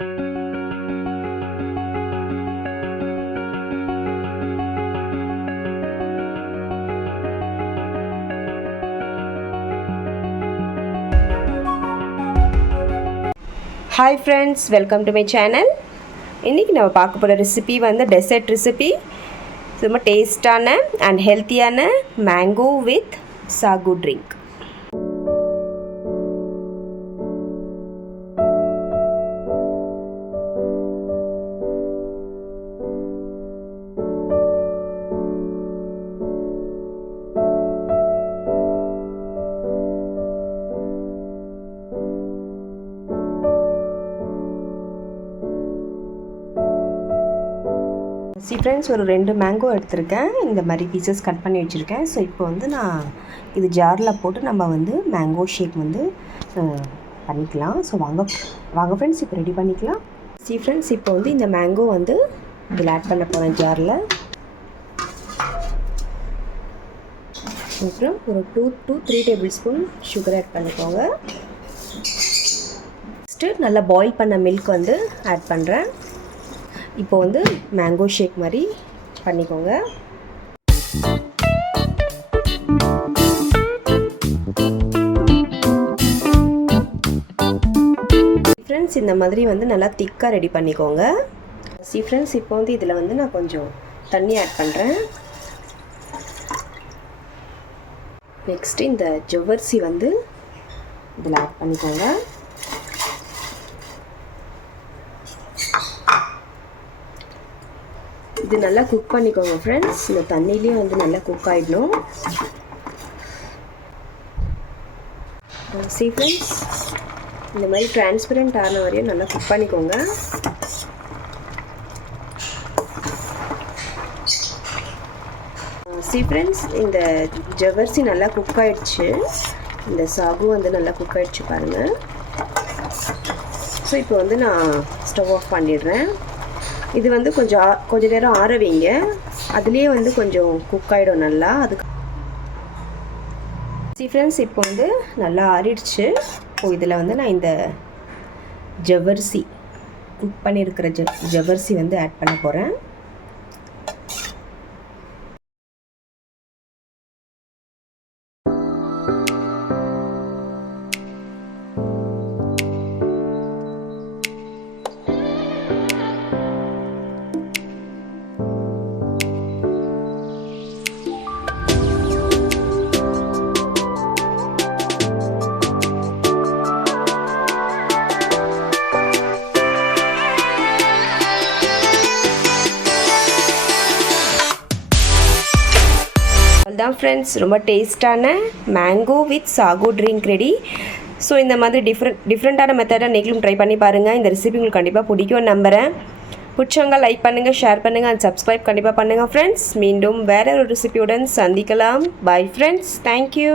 Hi friends, welcome to my channel. இன்னைக்கு நம்ம பார்க்க போற ரெசிபி வந்து டெசர்ட் ரெசிபி. ரொம்ப டேஸ்டான அண்ட் ஹெல்த்தியான mango with sago drink. Friends, ஒரு 2 மேங்கோ எடுத்திருக்கேன். இந்த மாதிரி பீசஸ் கட் பண்ணி வச்சுருக்கேன். ஸோ இப்போ வந்து நான் இது ஜாரில் போட்டு நம்ம வந்து மேங்கோ ஷேக் வந்து பண்ணிக்கலாம். ஸோ வாங்க ஃப்ரெண்ட்ஸ், இப்போ ரெடி பண்ணிக்கலாம். ஃப்ரெண்ட்ஸ், இப்போ வந்து இந்த மேங்கோ வந்து இதில் ஆட் பண்ண போகிறேன் ஜாரில். அப்புறம் ஒரு 2 to 3 tablespoon sugar add பண்ணிக்கோங்க. நெக்ஸ்ட்டு நல்லா பாயில் பண்ண மில்க் வந்து ஆட் பண்ணுறேன். இப்போ வந்து மேங்கோ ஷேக் மாதிரி பண்ணிக்கோங்க. ஃப்ரெண்ட்ஸ், இந்த மாதிரி வந்து நல்லா திக்காக ரெடி பண்ணிக்கோங்க. ஃப்ரெண்ட்ஸ், இப்போ வந்து இதில் வந்து நான் கொஞ்சம் தண்ணி ஆட் பண்ணுறேன். நெக்ஸ்ட்டு இந்த ஜவ்வரிசி வந்து இதில் ஆட் பண்ணிக்கோங்க. இது நல்லா குக் பண்ணிக்கோங்க ஃப்ரெண்ட்ஸ். இந்த தண்ணியிலே வந்து நல்லா குக் ஆகிடணும். ஃப்ரெண்ட்ஸ், இந்த மாதிரி டிரான்ஸ்பரண்ட் ஆன வரையும் நல்லா குக் பண்ணிக்கோங்க. ஃப்ரெண்ட்ஸ், இந்த ஜவ்வரிசி நல்லா குக் ஆகிடுச்சு. இந்த சாகு வந்து நல்லா குக் ஆகிடுச்சு பாருங்கள். ஸோ இப்போ வந்து நான் ஸ்டவ் ஆஃப் பண்ணிடுறேன். இது வந்து கொஞ்சம் நேரம் ஆற வைங்க. அதுலேயே வந்து கொஞ்சம் குக் ஆகிடும் நல்லா. அதுக்கு ஃப்ரெண்ட்ஸ், இப்போ வந்து நல்லா ஆறிடுச்சு. இப்போ இதில் வந்து நான் இந்த ஜவ்வரிசி குக் பண்ணியிருக்கிற ஜவ்வரிசி வந்து ஆட் பண்ண போகிறேன். தான் ஃப்ரெண்ட்ஸ், ரொம்ப டேஸ்டான mango with sago drink ready. So இந்த மாதிரி டிஃப்ரெண்ட்டான மெத்தடாக நீங்களும் ட்ரை பண்ணி பாருங்கள். இந்த ரெசிபி உங்களுக்கு கண்டிப்பாக பிடிக்கும் நம்புகிறேன். பிடிச்சவங்க லைக் பண்ணுங்கள், ஷேர் பண்ணுங்கள் அண்ட் சப்ஸ்கிரைப் கண்டிப்பாக பண்ணுங்கள் ஃப்ரெண்ட்ஸ். மீண்டும் வேறு ஒரு ரெசிபியுடன் சந்திக்கலாம். Bye friends, thank you.